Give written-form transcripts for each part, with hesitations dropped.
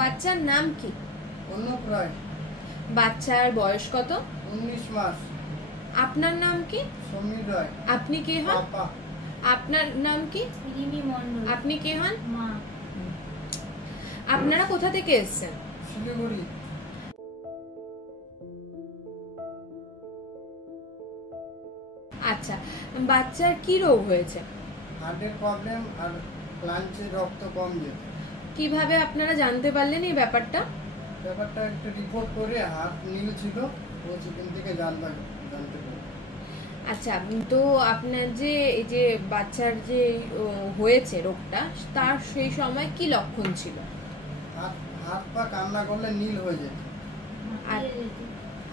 বাচ্চার নাম কি? অনুপ রায়। বাচ্চার বয়স কত? 19 মাস। আপনার নাম কি? সমীর রায়। আপনি কে হন? পাপা। আপনার নাম কি? রিমি মণ্ডল। আপনি কে হন? মা। আপনারা কোথা থেকে এসেছেন? শিলিগুড়ি। আচ্ছা, বাচ্চার কি রোগ হয়েছে? হার্টের প্রবলেম আর লাঞ্চে রক্ত কম যেত। কিভাবে আপনারা জানতে পারলেন এই ব্যাপারটা? ব্যাপারটা একটু রিপোর্ট করে হাত নীল ছিল, ও সেখান থেকে জানতে পারি। আচ্ছা, তো আপনার যে এই যে বাচ্চার যে হয়েছে রোগটা, তার সেই সময় কি লক্ষণ ছিল? হাত পা কান্না করলে নীল হয়ে যেত।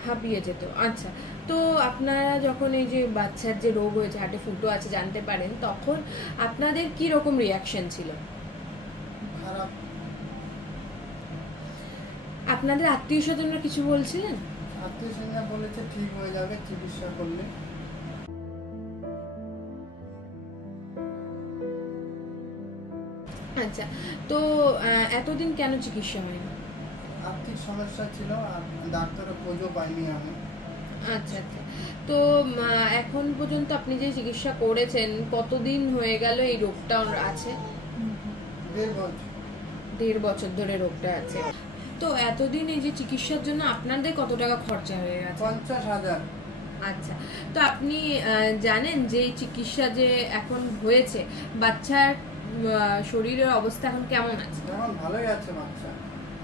হাঁপিয়ে যেত। আচ্ছা, তো আপনারা যখন এই যে বাচ্চার যে রোগ হয়েছে, হার্টে ফুটো আছে জানতে পারেন, তখন আপনাদের কি রকম রিয়াকশন ছিল? খারাপ। আপনাদের আত্মীয় স্বজনরা কিছু বলছিলেন? আত্মীয় স্বজনরা বলেছে ঠিক হয়ে যাবে চিকিৎসা করলে। আচ্ছা, তো এতদিন কেন চিকিৎসা হয়নি? আর্থিক সমস্যা ছিল আর ডাক্তারের খোঁজও পাইনি আমি। আচ্ছা আচ্ছা, তো এখন পর্যন্ত আপনি যে চিকিৎসা করেছেন, কতদিন হয়ে গেল এই রোগটা আছে? 1.5 বছর। 1.5 বছর ধরে রোগটা আছে। তো এতদিন এই যে চিকিৎসার জন্য আপনাদের কত টাকা খরচা হয়ে গেছে? 50,000। আচ্ছা, তো আপনি জানেন যে এই চিকিৎসা যে এখন হয়েছে, বাচ্চার শরীরের অবস্থা এখন কেমন আছে? এখন ভালোই আছে বাচ্চা।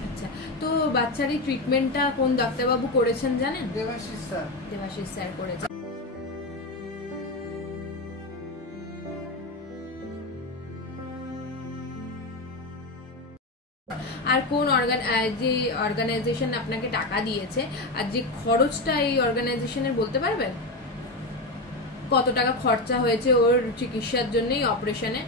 আচ্ছা, তো বাচ্চার এই ট্রিটমেন্টটা কোন ডাক্তারবাবু করেছেন জানেন? দেবাশিস স্যার। দেবাশিস স্যার করেছেন। আর কোন যে অর্গানাইজেশন আপনাকে টাকা দিয়েছে আর যে খরচটা এই অর্গানাইজেশনের বলতে পারবেন? কত টাকা খরচা হয়েছে ওর চিকিৎসার জন্য, অপারেশনে?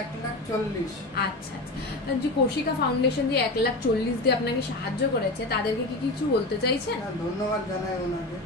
1,40,000। আচ্ছা আচ্ছা, যে কোশিকা ফাউন্ডেশন যে 1,40,000 দিয়ে আপনাকে সাহায্য করেছে, তাদেরকে কি কিছু বলতে চাইছেন? ধন্যবাদ জানাই ওনাকে।